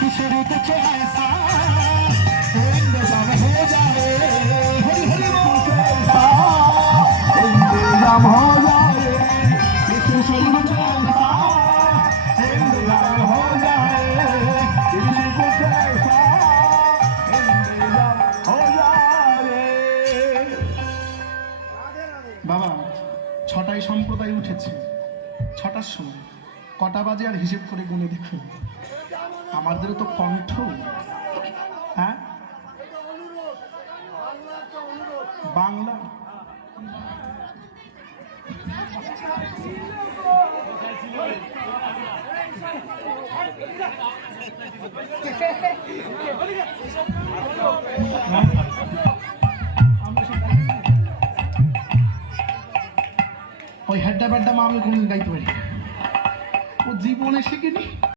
किशोरी कुछ ऐसा इंतजाम हो जाए, हरी हरी इंतजाम हो जाए, किशोरी कुछ ऐसा इंतजाम हो जाए, किशोरी कुछ ऐसा इंतजाम हो जाए। বাবা, ছটায় সম্প্রদায় উঠেছে, 6টার সময় কটা বাজে আর হিসেব করে গুনে দেখুন। আমাদেরও তো কণ্ঠ, হ্যাঁ বাংলা ওই হেড্ডা বেড্ডা মা আমি কোনদিন গাইতে পারি, ও জীবনে শিখিনি।